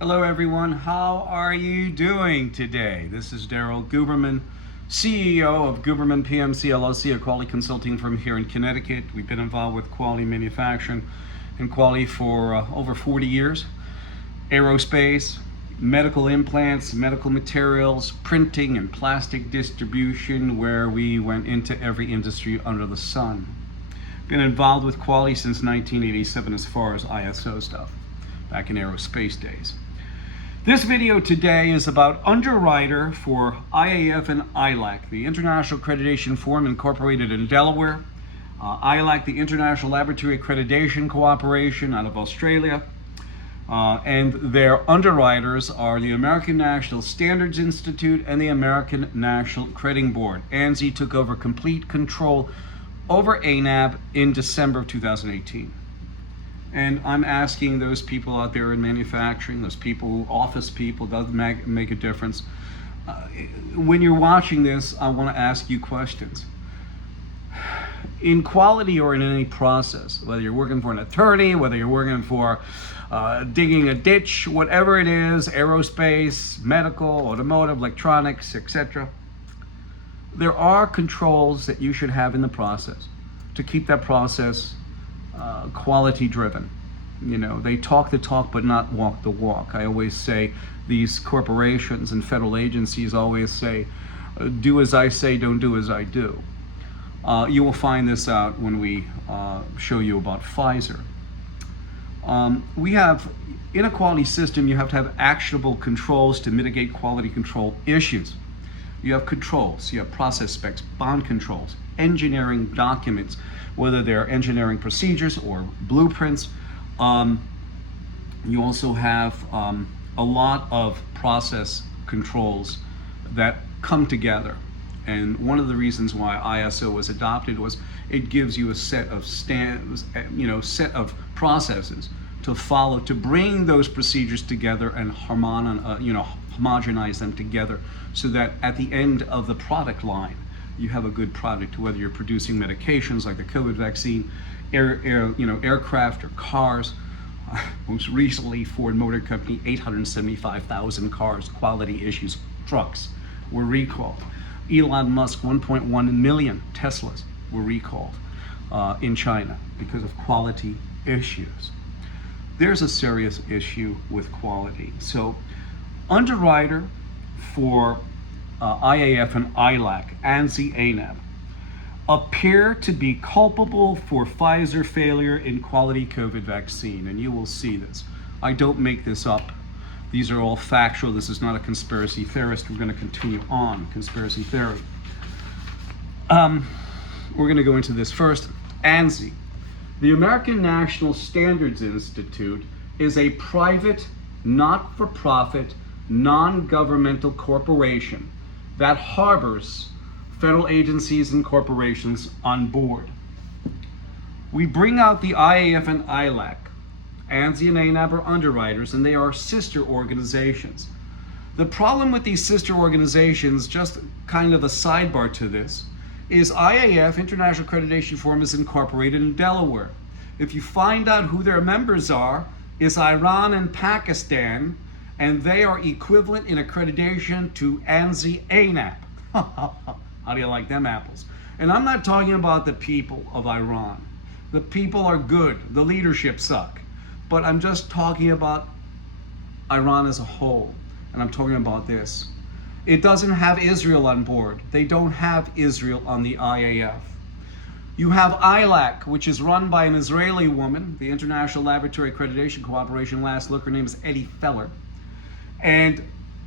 Hello everyone, how are you doing today? This is Daryl Guberman, CEO of Guberman PMC LLC, a quality consulting firm here in Connecticut. We've been involved with quality manufacturing and quality for over 40 years. Aerospace, medical implants, medical materials, printing and plastic distribution, where we went into every industry under the sun. Been involved with quality since 1987 as far as ISO stuff, back in aerospace days. This video today is about Underwriter for IAF and ILAC, the International Accreditation Forum incorporated in Delaware. ILAC, the International Laboratory Accreditation Cooperation out of Australia. And their underwriters are the American National Standards Institute and the American National Crediting Board. ANSI took over complete control over ANAB in December of 2018. And I'm asking those people out there in manufacturing, those people, office people, doesn't make a difference. When you're watching this, I want to ask you questions. In quality or in any process, whether you're working for an attorney, whether you're working for digging a ditch, whatever it is, aerospace, medical, automotive, electronics, etc., there are controls that you should have in the process to keep that process quality driven. You know, they talk the talk but not walk the walk. I always say these corporations and federal agencies always say, do as I say, don't do as I do. You will find this out when we show you about Pfizer. We have, in a quality system, you have to have actionable controls to mitigate quality control issues. You have controls, you have process specs, bond controls, engineering documents, whether they're engineering procedures or blueprints. You also have a lot of process controls that come together. And one of the reasons why ISO was adopted was it gives you a set of set of processes to follow, to bring those procedures together and homogenize them together, so that at the end of the product line, you have a good product, whether you're producing medications like the COVID vaccine, aircraft or cars. Most recently, Ford Motor Company, 875,000 cars, quality issues, trucks were recalled. Elon Musk, 1.1 million Teslas were recalled in China because of quality issues. There's a serious issue with quality. So, Underwriter for IAF and ILAC, ANSI-ANAB, appear to be culpable for Pfizer failure in quality COVID vaccine, and you will see this. I don't make this up. These are all factual. This is not a conspiracy theorist. We're going to continue on conspiracy theory. We're going to go into this first. ANSI, the American National Standards Institute, is a private, not-for-profit, non-governmental corporation that harbors federal agencies and corporations on board. We bring out the IAF and ILAC. ANSI and ANAB are underwriters, and they are sister organizations. The problem with these sister organizations, just kind of a sidebar to this, is IAF, International Accreditation Forum, is incorporated in Delaware. If you find out who their members are, is Iran and Pakistan, and they are equivalent in accreditation to ANSI-ANAB. How do you like them apples? And I'm not talking about the people of Iran. The people are good, the leadership suck. But I'm just talking about Iran as a whole. And I'm talking about this. It doesn't have Israel on board. They don't have Israel on the IAF. You have ILAC, which is run by an Israeli woman, the International Laboratory Accreditation Cooperation. Last look, her name is Eddie Feller. And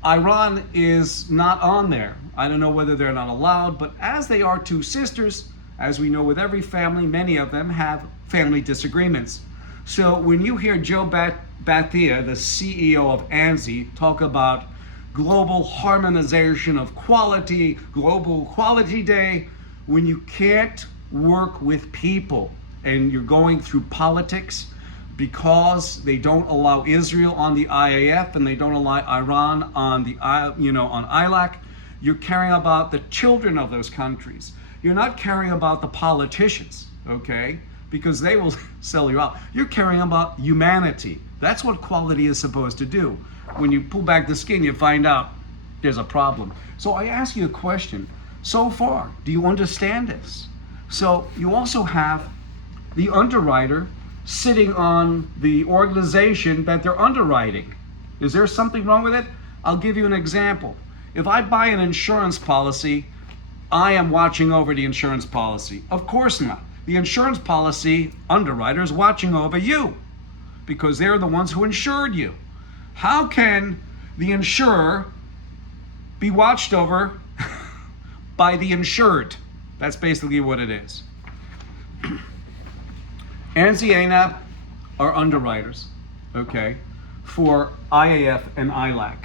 Iran is not on there. I don't know whether they're not allowed, but as they are two sisters, as we know with every family, many of them have family disagreements. So when you hear Joe Bathia, the CEO of ANSI, talk about global harmonization of quality, global quality day, when you can't work with people and you're going through politics, because they don't allow Israel on the IAF and they don't allow Iran on the on ILAC, you're caring about the children of those countries. You're not caring about the politicians, okay? Because they will sell you out. You're caring about humanity. That's what quality is supposed to do. When you pull back the skin, you find out there's a problem. So I ask you a question. So far, do you understand this? So you also have the underwriter sitting on the organization that they're underwriting. Is there something wrong with it? I'll give you an example. If I buy an insurance policy, I am watching over the insurance policy. Of course not. The insurance policy underwriter is watching over you because they're the ones who insured you. How can the insurer be watched over by the insured? That's basically what it is. ANSI-ANAB are underwriters, okay, for IAF and ILAC.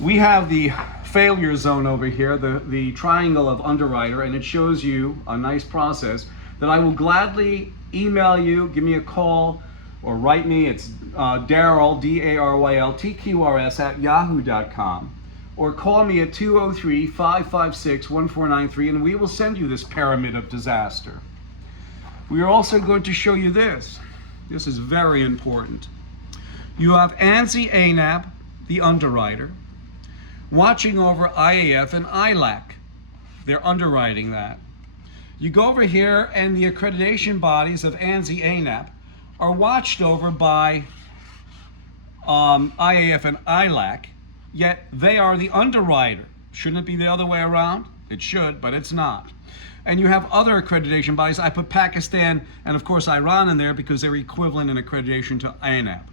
We have the failure zone over here, the triangle of underwriter, and it shows you a nice process that I will gladly email you, give me a call, or write me. It's Daryl, DARYLTQRS @yahoo.com, or call me at 203-556-1493, and we will send you this pyramid of disaster. We are also going to show you this. This is very important. You have ANSI-ANAB, the underwriter, watching over IAF and ILAC. They're underwriting that. You go over here and the accreditation bodies of ANSI-ANAB are watched over by IAF and ILAC, yet they are the underwriter. Shouldn't it be the other way around? It should, but it's not. And you have other accreditation bodies. I put Pakistan and of course Iran in there because they're equivalent in accreditation to ANAB.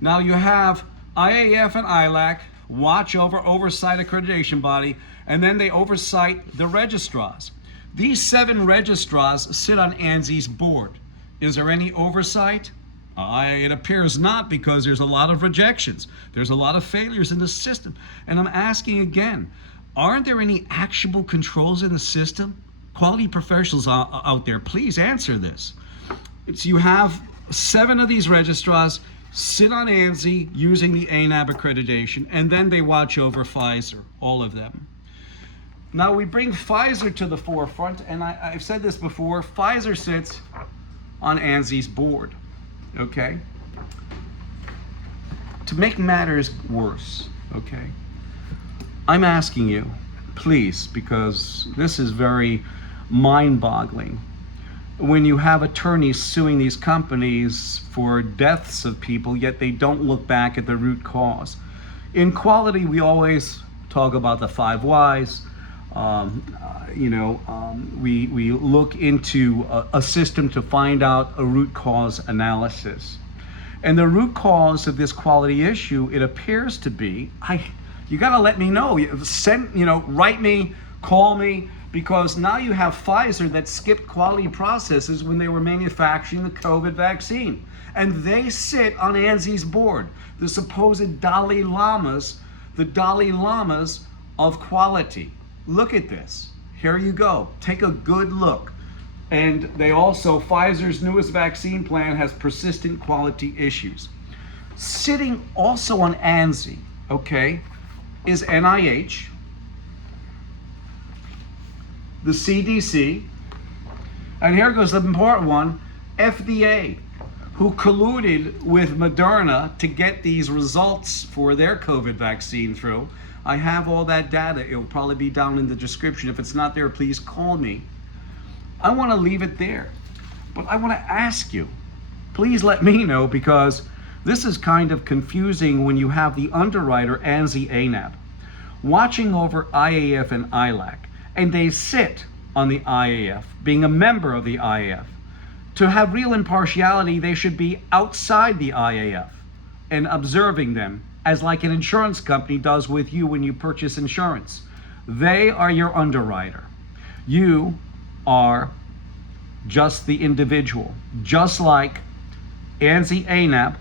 Now you have IAF and ILAC watch over oversight accreditation body, and then they oversight the registrars. These 7 registrars sit on ANSI's board. Is there any oversight? It appears not, because there's a lot of rejections. There's a lot of failures in the system. And I'm asking again, aren't there any actionable controls in the system? Quality professionals out there, please answer this. You have 7 of these registrars sit on ANSI using the ANAB accreditation, and then they watch over Pfizer, all of them. Now we bring Pfizer to the forefront, and I've said this before, Pfizer sits on ANSI's board, okay? To make matters worse, okay, I'm asking you, please, because this is very mind-boggling, when you have attorneys suing these companies for deaths of people, yet they don't look back at the root cause. In quality, we always talk about the 5 whys. We look into a system to find out a root cause analysis. And the root cause of this quality issue, it appears to be, you gotta let me know. Write me, call me, because now you have Pfizer that skipped quality processes when they were manufacturing the COVID vaccine. And they sit on ANSI's board, the supposed Dalai Lamas, the Dalai Lamas of quality. Look at this. Here you go. Take a good look. And they also, Pfizer's newest vaccine plan has persistent quality issues. Sitting also on ANSI, okay, is NIH, the CDC, and here goes the important one, FDA, who colluded with MODERNA to get these results for their COVID vaccine through. I have all that data. It'll probably be down in the description. If it's not there, please call me. I want to leave it there, but I want to ask you, please let me know, because this is kind of confusing when you have the underwriter ANSI-ANAB watching over IAF and ILAC, and they sit on the IAF, being a member of the IAF. To have real impartiality, they should be outside the IAF and observing them, as like an insurance company does with you when you purchase insurance. They are your underwriter. You are just the individual, just like ANSI-ANAB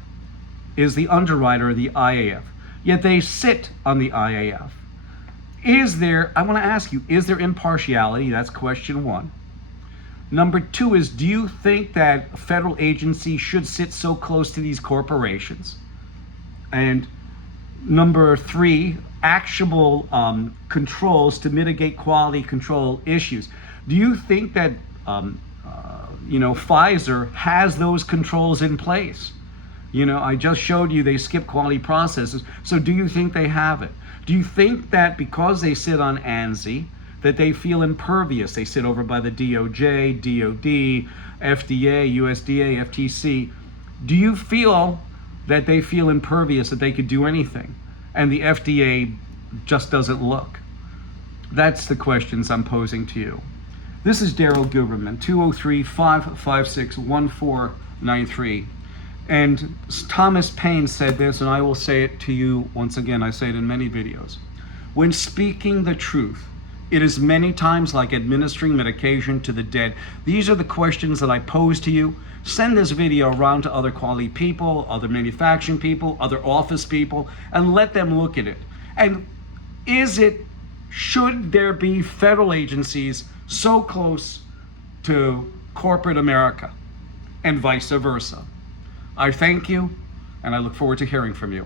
is the underwriter of the IAF, yet they sit on the IAF. I want to ask you, is there impartiality? That's question 1. Number 2 is, do you think that federal agencies should sit so close to these corporations? And number 3, actionable controls to mitigate quality control issues. Do you think that Pfizer has those controls in place? You know, I just showed you they skip quality processes. So do you think they have it? Do you think that because they sit on ANSI, that they feel impervious? They sit over by the DOJ, DOD, FDA, USDA, FTC. Do you feel that they feel impervious, that they could do anything, and the FDA just doesn't look? That's the questions I'm posing to you. This is Daryl Guberman, 203-556-1493. And Thomas Paine said this, and I will say it to you once again. I say it in many videos. When speaking the truth, it is many times like administering medication to the dead. These are the questions that I pose to you. Send this video around to other quality people, other manufacturing people, other office people, and let them look at it. And should there be federal agencies so close to corporate America and vice versa? I thank you, and I look forward to hearing from you.